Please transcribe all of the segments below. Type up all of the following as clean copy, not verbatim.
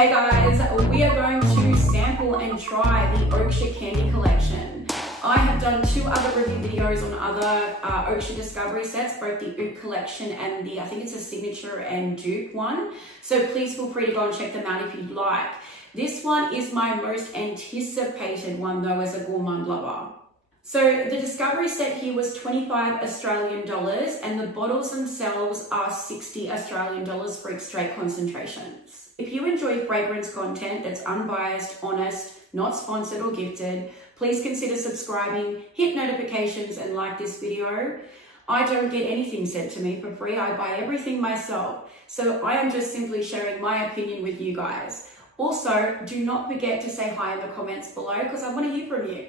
Hey guys, we are going to sample and try the Oakcha candy collection. I have done 2 other review videos on other Oakcha discovery sets, both the Oak collection and the, I think it's a signature and dupe one. So please feel free to go and check them out if you'd like. This one is my most anticipated one though as a gourmand lover. So the discovery set here was 25 Australian dollars and the bottles themselves are 60 Australian dollars for straight concentrations. If you enjoy fragrance content that's unbiased, honest, not sponsored or gifted, please consider subscribing, hit notifications and like this video. I don't get anything sent to me for free. I buy everything myself. So I am just simply sharing my opinion with you guys. Also, do not forget to say hi in the comments below because I want to hear from you.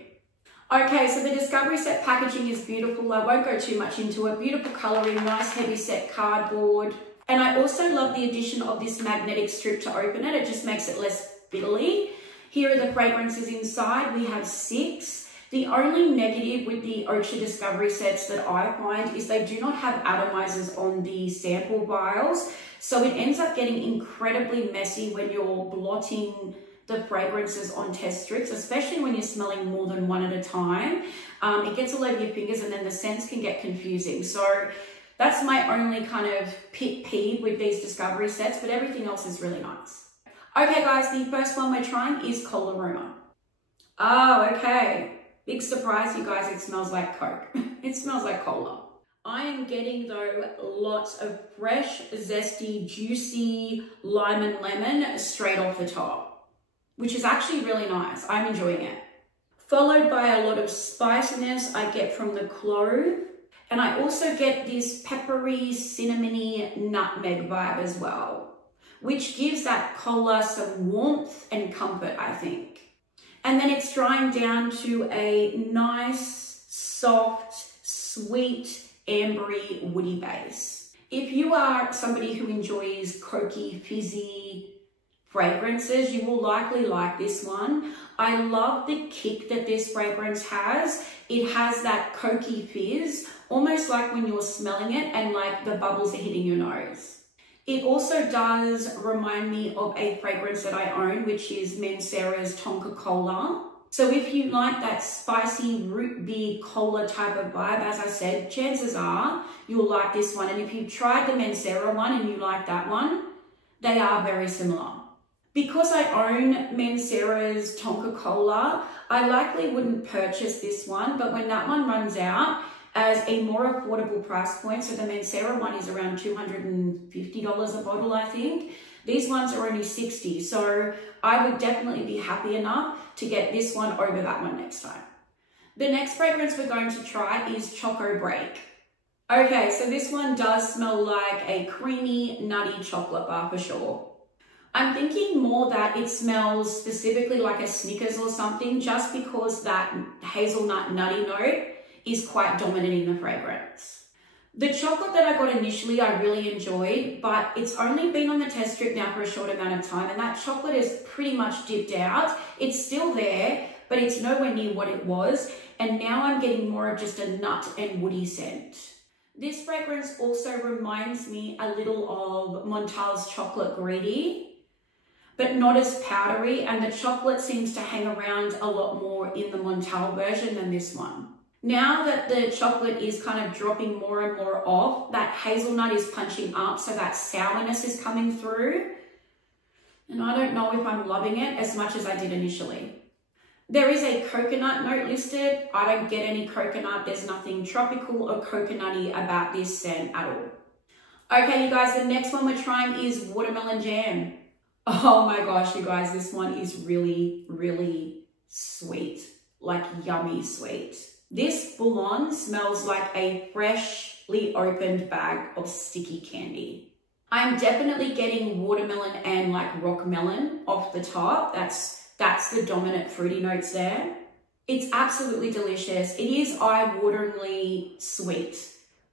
Okay, so the discovery set packaging is beautiful. I won't go too much into it. Beautiful colouring, nice heavy set cardboard. And I also love the addition of this magnetic strip to open it. It just makes it less fiddly. Here are the fragrances inside. We have 6. The only negative with the Oakcha discovery sets that I find is they do not have atomizers on the sample vials. So it ends up getting incredibly messy when you're blotting the fragrances on test strips, especially when you're smelling more than one at a time. It gets all over your fingers and then the scents can get confusing. So that's my only kind of pet peeve with these discovery sets, but everything else is really nice. Okay guys, the first one we're trying is Cola Aroma. Oh, okay. Big surprise, you guys, it smells like Coke. It smells like cola. I am getting though lots of fresh, zesty, juicy lime and lemon straight off the top, which is actually really nice. I'm enjoying it. Followed by a lot of spiciness I get from the clove. And I also get this peppery, cinnamony nutmeg vibe as well, which gives that cola some warmth and comfort, I think. And then it's drying down to a nice, soft, sweet, ambery, woody base. If you are somebody who enjoys cokey, fizzy fragrances, you will likely like this one. I love the kick that this fragrance has. It has that cokey fizz, almost like when you're smelling it and like the bubbles are hitting your nose. It also does remind me of a fragrance that I own, which is Mancera's Tonka Cola. So if you like that spicy root beer cola type of vibe, as I said, chances are you'll like this one. And if you've tried the Mancera one and you like that one, they are very similar. Because I own Mancera's Tonka Cola, I likely wouldn't purchase this one, but when that one runs out as a more affordable price point, so the Mancera one is around $250 a bottle, I think. These ones are only 60, so I would definitely be happy enough to get this one over that one next time. The next fragrance we're going to try is Choco Break. Okay, so this one does smell like a creamy, nutty chocolate bar for sure. I'm thinking more that it smells specifically like a Snickers or something, just because that hazelnut nutty note is quite dominant in the fragrance. The chocolate that I got initially, I really enjoyed, but it's only been on the test strip now for a short amount of time, and that chocolate is pretty much dipped out. It's still there, but it's nowhere near what it was, and now I'm getting more of just a nut and woody scent. This fragrance also reminds me a little of Montal's Chocolate Greedy, but not as powdery, and the chocolate seems to hang around a lot more in the Montal version than this one. Now that the chocolate is kind of dropping more and more off, that hazelnut is punching up, so that sourness is coming through. And I don't know if I'm loving it as much as I did initially. There is a coconut note listed. I don't get any coconut. There's nothing tropical or coconutty about this scent at all. Okay, you guys, the next one we're trying is Watermelon Jam. Oh my gosh, you guys, this one is really, really sweet, like yummy sweet. This full on smells like a freshly opened bag of sticky candy. I'm definitely getting watermelon and like rock melon off the top. That's the dominant fruity notes there. It's absolutely delicious. It is eye-wateringly sweet,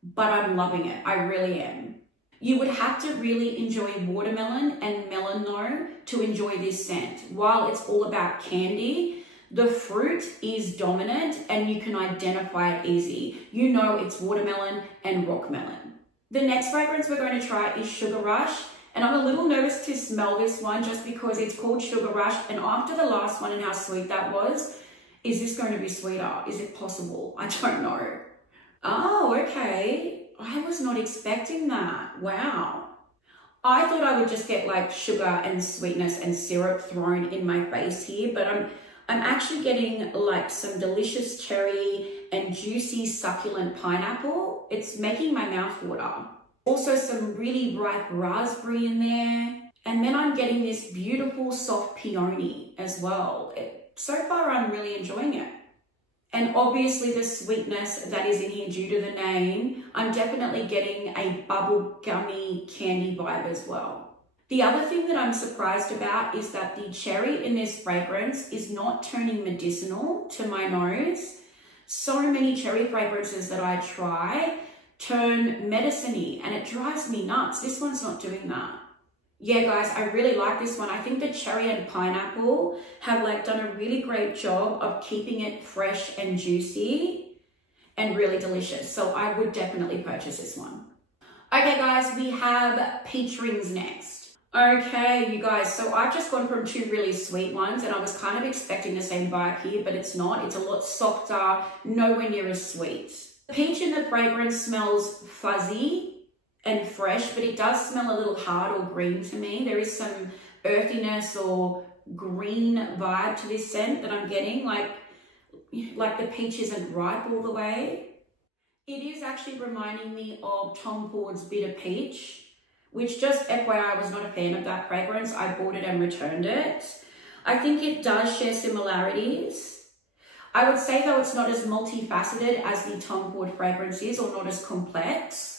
but I'm loving it. I really am. You would have to really enjoy watermelon and melon though to enjoy this scent. While it's all about candy, the fruit is dominant and you can identify it easy. You know it's watermelon and rock melon. The next fragrance we're going to try is Sugar Rush, And I'm a little nervous to smell this one just because it's called Sugar Rush. And after the last one and how sweet that was, is this going to be sweeter? Is it possible? I don't know. Oh, okay. I was not expecting that. Wow. I thought I would just get like sugar and sweetness and syrup thrown in my face here, but I'm actually getting like some delicious cherry and juicy succulent pineapple. It's making my mouth water. Also some really ripe raspberry in there. And then I'm getting this beautiful soft peony as well. So far, I'm really enjoying it. And obviously the sweetness that is in here due to the name, I'm definitely getting a bubble gummy candy vibe as well. The other thing that I'm surprised about is that the cherry in this fragrance is not turning medicinal to my nose. So many cherry fragrances that I try turn medicine-y and it drives me nuts. This one's not doing that. Yeah, guys, I really like this one. I think the cherry and pineapple have like done a really great job of keeping it fresh and juicy and really delicious. So I would definitely purchase this one. Okay, guys, we have peach rings next. Okay, you guys, so I've just gone from two really sweet ones and I was kind of expecting the same vibe here, but it's not. It's a lot softer, nowhere near as sweet. The peach in the fragrance smells fuzzy and fresh, but it does smell a little hard or green to me. There is some earthiness or green vibe to this scent that I'm getting, like the peach isn't ripe all the way. It is actually reminding me of Tom Ford's Bitter Peach, which just FYI, I was not a fan of that fragrance. I bought it and returned it. I think it does share similarities. I would say though it's not as multifaceted as the Tom Ford fragrance is, or not as complex.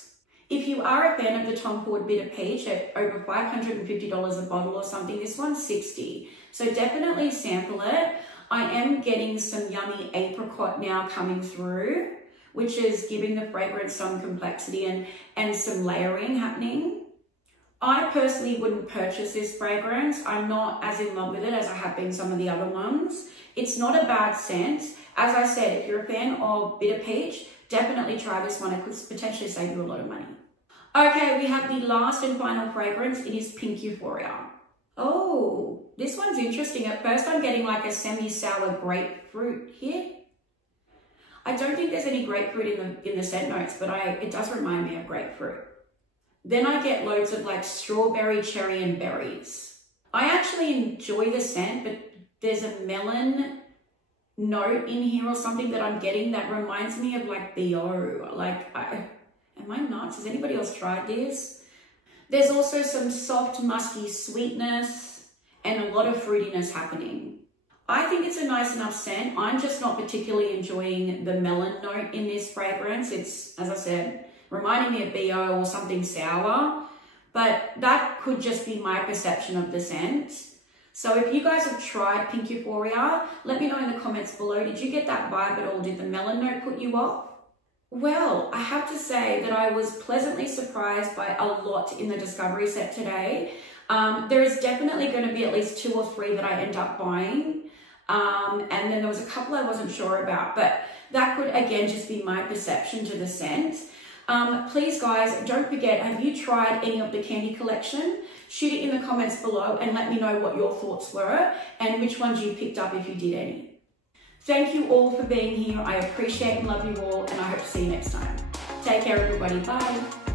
If you are a fan of the Tom Ford Bitter Peach at over $550 a bottle or something, this one's $60. So definitely sample it. I am getting some yummy apricot now coming through, which is giving the fragrance some complexity and some layering happening. I personally wouldn't purchase this fragrance. I'm not as in love with it as I have been some of the other ones. It's not a bad scent. As I said, if you're a fan of Bitter Peach, definitely try this one. It could potentially save you a lot of money. Okay, we have the last and final fragrance. It is Pink Euphoria. Oh, this one's interesting. At first, I'm getting like a semi-sour grapefruit here. I don't think there's any grapefruit in the scent notes, but it does remind me of grapefruit. Then I get loads of like strawberry, cherry, and berries. I actually enjoy the scent, but there's a melon note in here or something that I'm getting that reminds me of like BO. Am I nuts? Has anybody else tried this? There's also some soft, musky sweetness and a lot of fruitiness happening. I think it's a nice enough scent. I'm just not particularly enjoying the melon note in this fragrance. It's, as I said, reminding me of BO or something sour, but that could just be my perception of the scent. So if you guys have tried Pink Euphoria, let me know in the comments below. Did you get that vibe at all? Did the melon note put you off? Well, I have to say that I was pleasantly surprised by a lot in the discovery set today. There is definitely going to be at least 2 or 3 that I end up buying. And then there was a couple I wasn't sure about, but that could again just be my perception to the scent. Please guys, don't forget, have you tried any of the candy collection? Shoot it in the comments below and let me know what your thoughts were and which ones you picked up if you did any. Thank you all for being here. I appreciate and love you all, and I hope to see you next time. Take care, everybody. Bye.